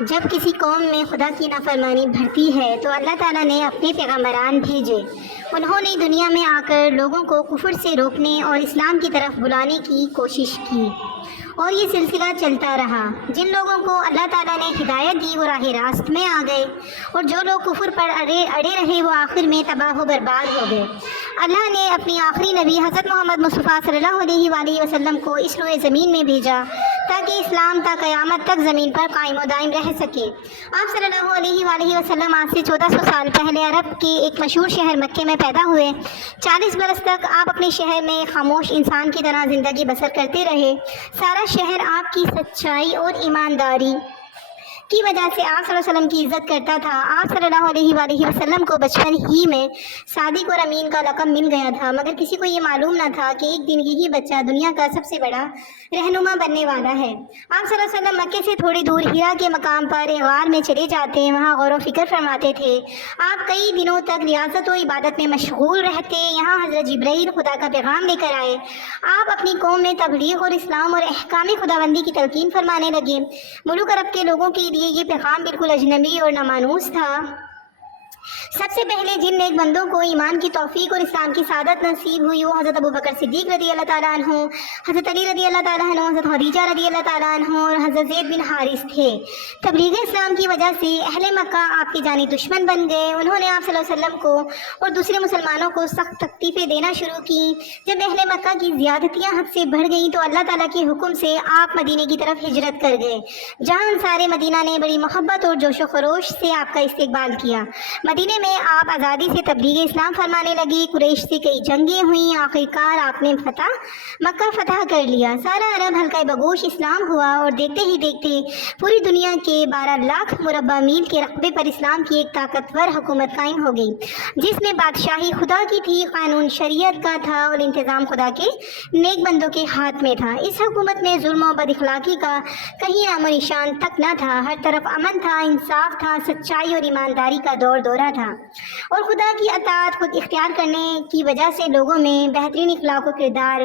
جب کسی قوم میں خدا کی نافرمانی بڑھتی ہے تو اللہ تعالیٰ نے اپنے پیغمبران بھیجے۔ انہوں نے دنیا میں آ کر لوگوں کو کفر سے روکنے اور اسلام کی طرف بلانے کی کوشش کی، اور یہ سلسلہ چلتا رہا۔ جن لوگوں کو اللہ تعالیٰ نے ہدایت دی وہ راہ راست میں آ گئے، اور جو لوگ کفر پر اڑے رہے وہ آخر میں تباہ و برباد ہو گئے۔ اللہ نے اپنی آخری نبی حضرت محمد مصطفیٰ صلی اللہ علیہ وآلہ وسلم کو اس روئے زمین میں بھیجا تاکہ اسلام تا قیامت تک زمین پر قائم و دائم رہ سکے۔ آپ صلی اللہ علیہ وآلہ وسلم آج سے 1400 سال پہلے عرب کے ایک مشہور شہر مکے میں پیدا ہوئے۔ 40 برس تک آپ اپنے شہر میں خاموش انسان کی طرح زندگی بسر کرتے رہے۔ سارا شہر آپ کی سچائی اور ایمانداری کی وجہ سے آپ صلی اللہ علیہ وسلم کی عزت کرتا تھا۔ آپ صلی اللہ علیہ وآلہ وسلم کو بچپن ہی میں صادق اور امین کا لقب مل گیا تھا، مگر کسی کو یہ معلوم نہ تھا کہ ایک دن یہی بچہ دنیا کا سب سے بڑا رہنما بننے والا ہے۔ آپ صلی اللہ علیہ وسلم مکے سے تھوڑی دور ہیرا کے مقام پر ایک غار میں چلے جاتے، وہاں غور و فکر فرماتے تھے۔ آپ کئی دنوں تک ریاضت و عبادت میں مشغول رہتے۔ یہاں حضرت جبرائیل خدا کا پیغام لے کر آئے۔ آپ اپنی قوم میں تبلیغ اور اسلام اور احکام خداوندی کی تلقین فرمانے لگے۔ ملوک عرب کے لوگوں کے لیے یہ پیغام بالکل اجنبی اور نامانوس تھا۔ سب سے پہلے جن نیک بندوں کو ایمان کی توفیق اور اسلام کی سعادت نصیب ہوئی وہ حضرت ابوبکر صدیق رضی اللہ تعالیٰ عنہ، حضرت علی رضی اللہ تعالیٰ عنہ، حضرت خدیجہ رضی اللہ تعالیٰ عنہ اور حضرت زید بن حارث تھے۔ تبلیغ اسلام کی وجہ سے اہل مکہ آپ کے جانی دشمن بن گئے۔ انہوں نے آپ صلی اللہ علیہ وسلم کو اور دوسرے مسلمانوں کو سخت تکلیفیں دینا شروع کی۔ جب اہل مکہ کی زیادتیاں حد سے بڑھ گئیں تو اللہ تعالیٰ کے حکم سے آپ مدینے کی طرف ہجرت کر گئے، جہاں انصار مدینہ نے بڑی محبت اور جوش و خروش سے آپ کا استقبال کیا۔ مدینے میں آپ آزادی سے تبلیغ اسلام فرمانے لگی۔ قریش سے کئی جنگیں ہوئیں، آخرکار آپ نے مکہ فتح کر لیا۔ سارا عرب حلقہ بگوش اسلام ہوا، اور دیکھتے ہی دیکھتے پوری دنیا کے 12 لاکھ مربع میل کے رقبے پر اسلام کی ایک طاقتور حکومت قائم ہو گئی، جس میں بادشاہی خدا کی تھی، قانون شریعت کا تھا اور انتظام خدا کے نیک بندوں کے ہاتھ میں تھا۔ اس حکومت میں ظلم و بد اخلاقی کا کہیں نام و نشان تک نہ تھا۔ ہر طرف امن تھا، انصاف تھا، سچائی اور ایمانداری کا دورہ تھا، اور خدا کی اطاعت خود اختیار کرنے کی وجہ سے لوگوں میں بہترین اخلاق و کردار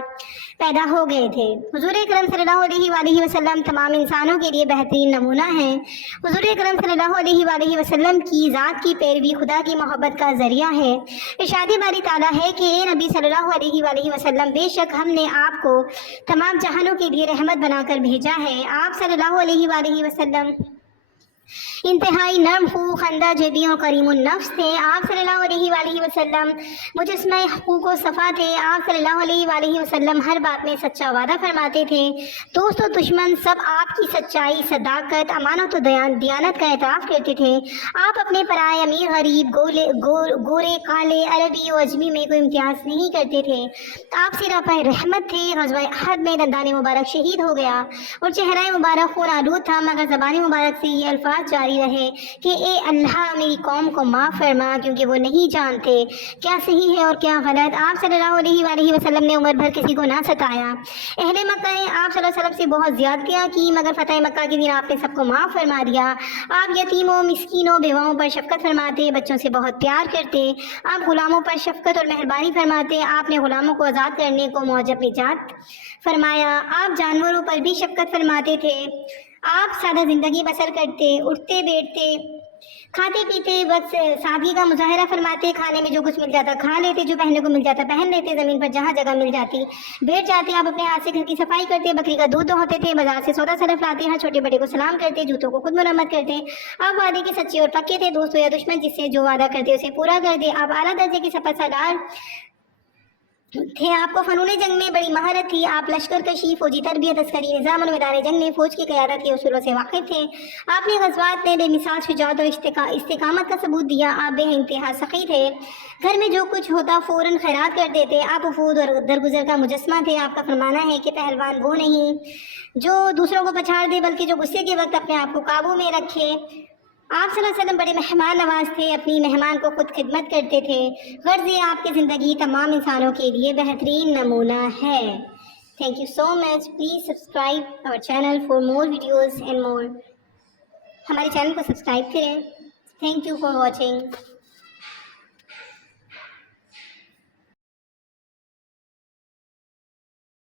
پیدا ہو گئے تھے۔ حضور اکرم صلی اللہ علیہ وآلہ وسلم تمام انسانوں کے لیے بہترین نمونہ ہیں۔ حضور اکرم صلی اللہ علیہ وآلہ وسلم کی ذات کی پیروی خدا کی محبت کا ذریعہ ہے۔ ارشاد باری تعالیٰ ہے کہ اے نبی صلی اللہ علیہ وآلہ وسلم، بے شک ہم نے آپ کو تمام جہانوں کے لیے رحمت بنا کر بھیجا ہے۔ آپ صلی اللہ علیہ وآلہ وسلم انتہائی نرم خو، خندہ جبی اور کریم النفس تھے۔ آپ صلی اللہ علیہ وآلہ وسلم مجسمہ حقوق و صفا تھے۔ آپ صلی اللہ علیہ وآلہ وسلم ہر بات میں سچا وعدہ فرماتے تھے۔ دوست و دشمن سب آپ کی سچائی، صداقت، امانت و دیانت کا اعتراف کرتے تھے۔ آپ اپنے پرائے، امیر غریب، گورے کالے، عربی و عجمی میں کوئی امتیاز نہیں کرتے تھے۔ آپ صرف پر رحمت تھے۔ غزوہ احد میں دندان مبارک شہید ہو گیا اور چہرہ مبارک خون آلود تھا، مگر زبان مبارک سے یہ الفاظ جاری رہے کہ اے اللہ میری قوم کو معاف فرما، کیونکہ وہ نہیں جانتے کیا صحیح ہے اور کیا غلط۔ آپ صلی اللہ علیہ وآلہ وسلم نے عمر بھر کسی کو نہ ستایا۔ اہل مکہ نے آپ صلی اللہ علیہ وسلم سے بہت زیادتیاں کی، مگر فتح مکہ کے دن آپ نے سب کو معاف فرما دیا۔ آپ یتیموں، مسکینوں، بیواؤں پر شفقت فرماتے، بچوں سے بہت پیار کرتے۔ آپ غلاموں پر شفقت اور مہربانی فرماتے۔ آپ نے غلاموں کو آزاد کرنے کو موجب نجات فرمایا۔ آپ جانوروں پر بھی شفقت فرماتے تھے۔ آپ سادہ زندگی بسر کرتے، اٹھتے بیٹھتے، کھاتے پیتے وقت سادگی کا مظاہرہ فرماتے۔ کھانے میں جو کچھ مل جاتا کھا لیتے، جو پہننے کو مل جاتا پہن لیتے، زمین پر جہاں جگہ مل جاتی بیٹھ جاتے۔ آپ اپنے ہاتھ سے گھر کی صفائی کرتے، بکری کا دودھ دوہتے تھے، بازار سے سودا سلف لاتے، ہر چھوٹے بڑے کو سلام کرتے، جوتوں کو خود مرمت کرتے۔ آپ وعدے کے سچے اور پکے تھے، دوست ہو یا دشمن جس سے جو وعدہ کرتے اسے پورا کر دے۔ آپ اعلیٰ درجے کی سپت سالار تھے۔ آپ کو فنون جنگ میں بڑی مہارت تھی۔ آپ لشکر کشی، فوجی تربیت، عسکری نظام اور میدان جنگ میں فوج کی قیادت کے اصولوں سے واقف تھے۔ آپ نے غزوات میں بے مثال شجاعت اور استقامت کا ثبوت دیا۔ آپ بے انتہا سخی تھے، گھر میں جو کچھ ہوتا فوراً خیرات کر دیتے۔ آپ وفود اور درگزر کا مجسمہ تھے۔ آپ کا فرمانا ہے کہ پہلوان وہ نہیں جو دوسروں کو پچھاڑ دے، بلکہ جو غصے کے وقت اپنے آپ کو قابو میں رکھے۔ آپ صلی اللہ علیہ وسلم بڑے مہمان نواز تھے، اپنی مہمان کو خود خدمت کرتے تھے۔ غرض یہ آپ کی زندگی تمام انسانوں کے لیے بہترین نمونہ ہے۔ Thank you so much. Please subscribe our channel for more videos and more. ہمارے چینل کو سبسکرائب کریں. Thank you for watching.